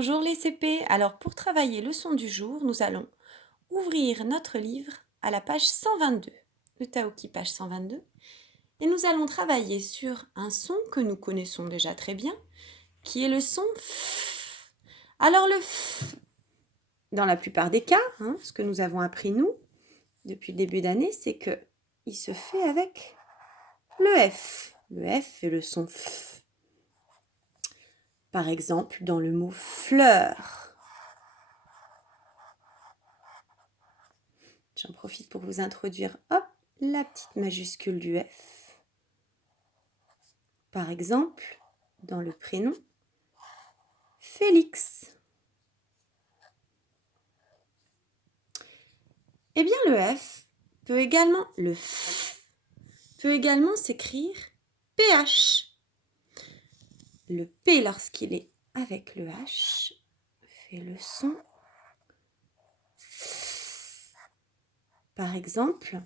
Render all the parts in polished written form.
Bonjour les CP. Alors pour travailler le son du jour, nous allons ouvrir notre livre à la page 122, le Taoki page 122, et nous allons travailler sur un son que nous connaissons déjà très bien, qui est le son F. Alors le F, dans la plupart des cas, ce que nous avons appris nous depuis le début d'année, c'est que il se fait avec le F. Le F fait le son F. Par exemple, dans le mot fleur. J'en profite pour vous introduire, hop, la petite majuscule du F. Par exemple, dans le prénom Félix. Eh bien, le F peut également s'écrire PH. Le P, lorsqu'il est avec le H, fait le son F. Par exemple,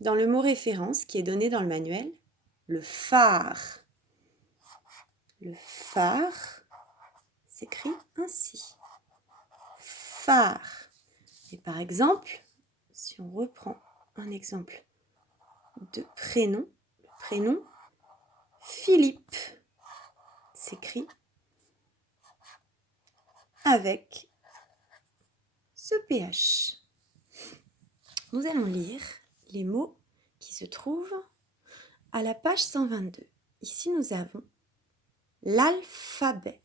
dans le mot référence qui est donné dans le manuel, le phare. Le phare s'écrit ainsi. Phare. Et par exemple, si on reprend un exemple de prénom, le prénom Philippe s'écrit avec ce PH. Nous allons lire les mots qui se trouvent à la page 122. Ici, nous avons l'alphabet,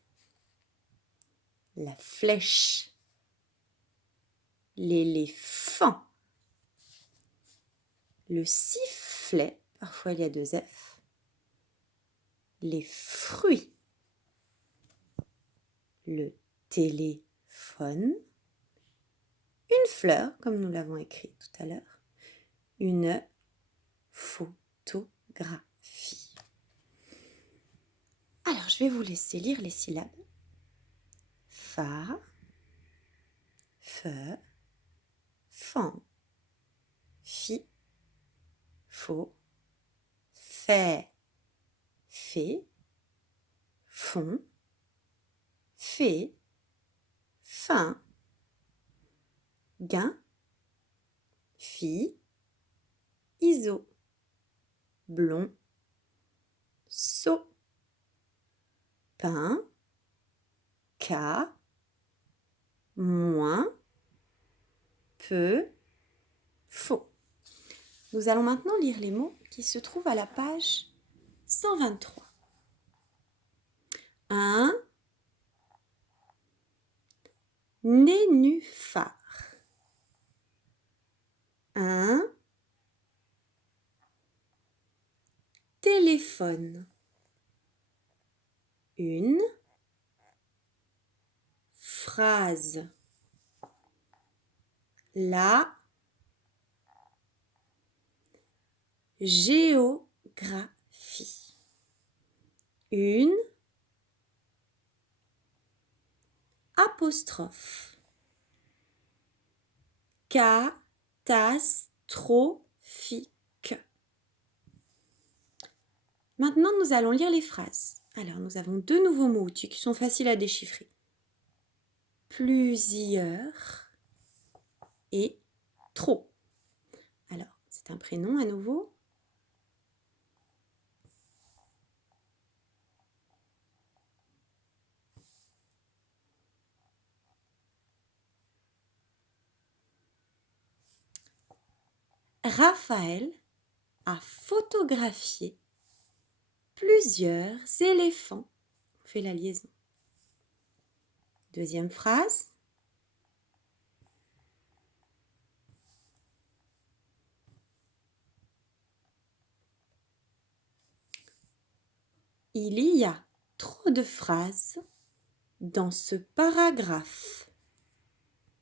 la flèche, l'éléphant, le sifflet, parfois il y a deux F, les fruits, le téléphone, une fleur, comme nous l'avons écrit tout à l'heure, une photographie. Alors, je vais vous laisser lire les syllabes. Fa, fe, fan, fi, faux, fait, fait, fond, fait, fin, gain, fi, iso, blond, saut, pain, cas, moins, peu, faux. Nous allons maintenant lire les mots qui se trouvent à la page 123. Un nénuphar. Un téléphone. Une phrase. La géographie. Une apostrophe. Catastrophique. Maintenant, nous allons lire les phrases. Alors, nous avons deux nouveaux mots qui sont faciles à déchiffrer. Plusieurs et trop. Alors, c'est un prénom à nouveau. Raphaël a photographié plusieurs éléphants. On fait la liaison. Deuxième phrase. Il y a trop de phrases dans ce paragraphe.